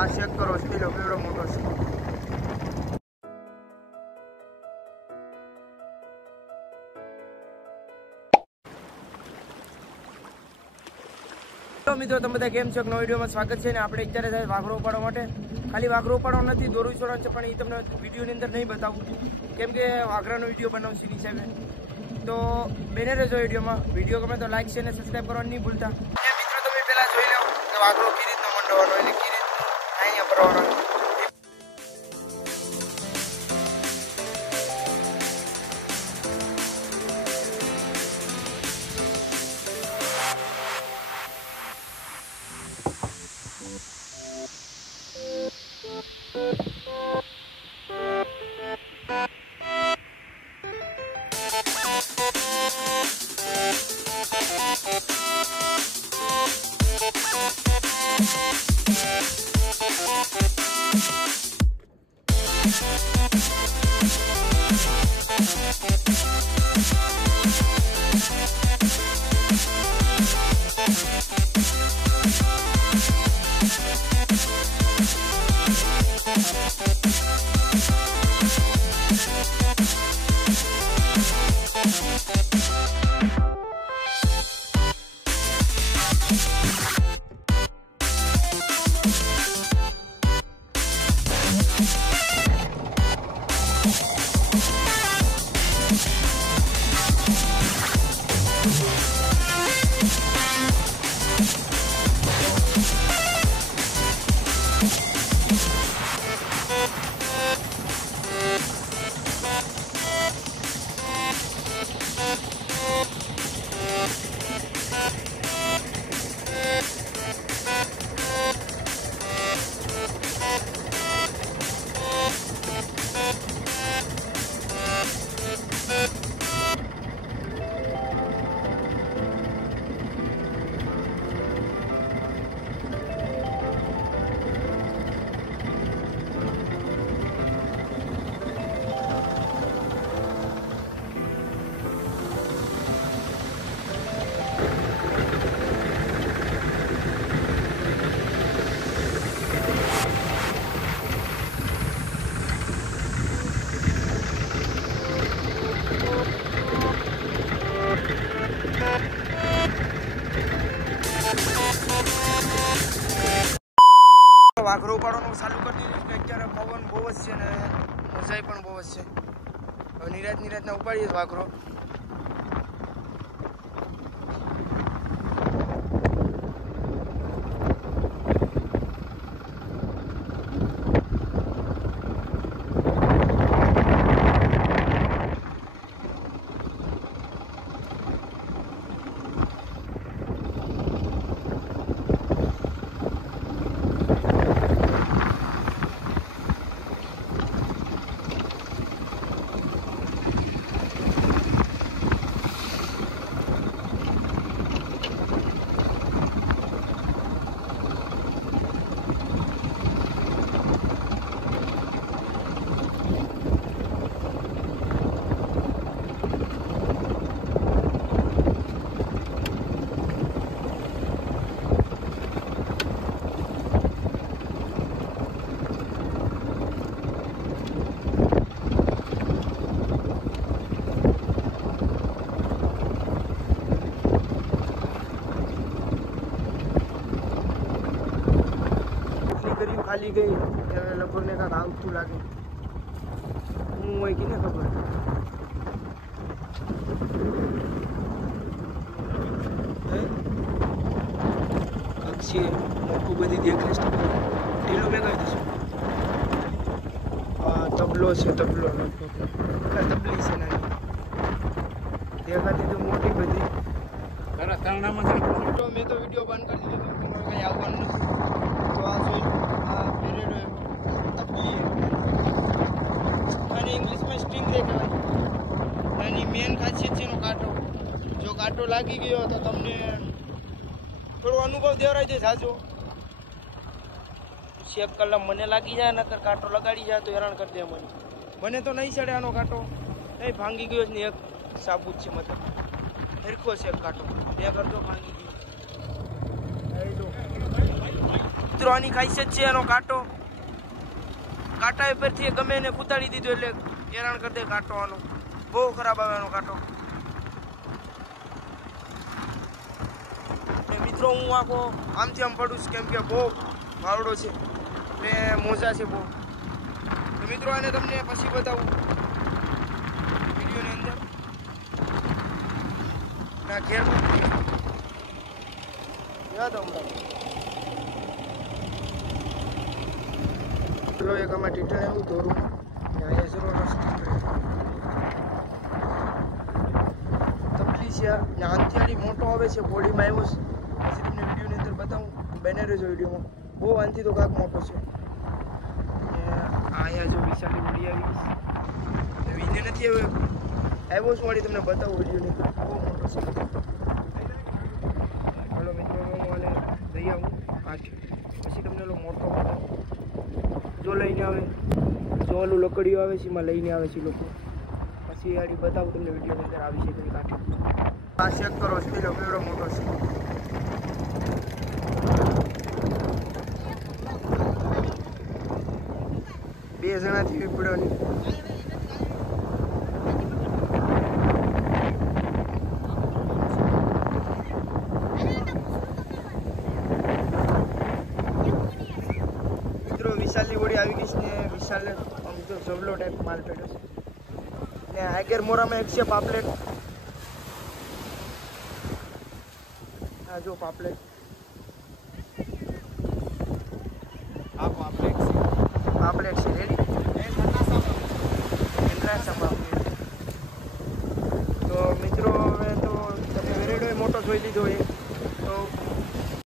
આ ચેક કરો સ્ટીલો કેવડો મોટો છે। તો મિત્રો તમે બધા કેમ છો? નવા વિડીયોમાં સ્વાગત છે ને આપણે અત્યારે વાઘરો ઉપાડવા માટે ખાલી વાઘરો ઉપાડવા નથી દોરું છોડવાનું છે પણ એ તમને વિડીયોની અંદર નહીં બતાવું કેમ કે વાઘરાનો વિડીયો બનાવશે ની સાહેબે તો બેને રહેજો વિડીયો ગમે તો લાઈક છે અને સબસ્ક્રાઈબ કરવાનું નહીં ભૂલતા। મિત્રો તમે પહેલા જોઈ લો કે વાઘરો કઈ રીતનો મંડવાનો એટલે કઈ રીતનું અહીંયા ભરવાનો। વાઘરો ઉપાડવાનું ચાલુ કરી દીધું કે અત્યારે પવન બહુ જ છે ને ઊંચાઈ પણ બહુ જ છે। હવે નિરાતના ઉપાડીએ વાઘરો। ખાલી ગઈ લગભગ ને કાંક આવતું લાગે હું હોય કે ને ખબર છે મોટું બધી દેખાય છે ઢીલું મેં કહી દઈશું તબલો છે તબલો તબલી છે નાની દેખાતી તો મોટી બધી તરણામાં મેં તો વિડીયો બંધ કરી દીધો કંઈ આવવાનું નથી તો આ જોઈ અને ઇંગ્લિશમાં સ્ટિંગ રે કહેવાય એની મેન ખાસિયત છે એનો કાંટો જો કાંટો લાગી ગયો તો તમને થોડો અનુભવ દેવરાય છે સાચો એક કલાક મને લાગી જાય નકર કાંટો લગાડી જાય તો હેરાન કરી દે મને તો નહીં ચડે આનો કાંટો નહીં ભાંગી ગયો ને એક સાબુત છે મતલબ હરખો છે એક કાંટો બે કરતો ભાંગી ગયો મિત્રો આની ખાસિયત છે એનો કાંટો. કાંટા ઉપરથી ગમે એને કૂતાડી દીધો એટલે હેરાન કરી દે કાંટો આનો. બહુ ખરાબ આવે એનો કાંટો. મિત્રો હું આખો આમથી આમ પડું છું કેમ કે બહુ વાવડો છે ને મોજા છે બહુ. તો મિત્રો આને તમને પછી બતાવું વિડીયોની અંદર. ના ઘેર યાદ હમણાં પેલો એક આમાં ટીટણ એવું દોરું અહીંયા જરૂર તકલીફ છે ને આનથી મોટો આવે છે બોડીમાં આવ્યો છે. પછી તમને વિડીયોની અંદર બતાવું બને રહેજો વિડીયોમાં. બહુ આનથી તો કાંક મોટો છે. અહીંયા જો વિશાળી બોડી આવી વિડીયો નથી આવ્યો છું વાળી તમને બતાવું વિડીયોની અંદર. બહુ મોટો છે. હાલો મિત્રો હું આને લઈ આવું આઠ પછી તમને મોટો જો લઈને આવે જો ઓલું લકડીઓ આવે છે એમાં લઈને આવે છે લોકો. પછી આડી બતાવું તમને વિડીયોની અંદર આવી છે તમે કાઢી. આ ચેક કરો છો પેલો કેવડો મોટો છે. બે જણાથી વિપડ્યો નહીં. મિત્રો વિશાલની વડી આવી ગઈ છે ને વિશાલને આમ તો જબલો ટાઈપ માલ પડ્યો છે ને આગેર મોરામાં એક છે પાપલેટ. આ જો પાપલેટ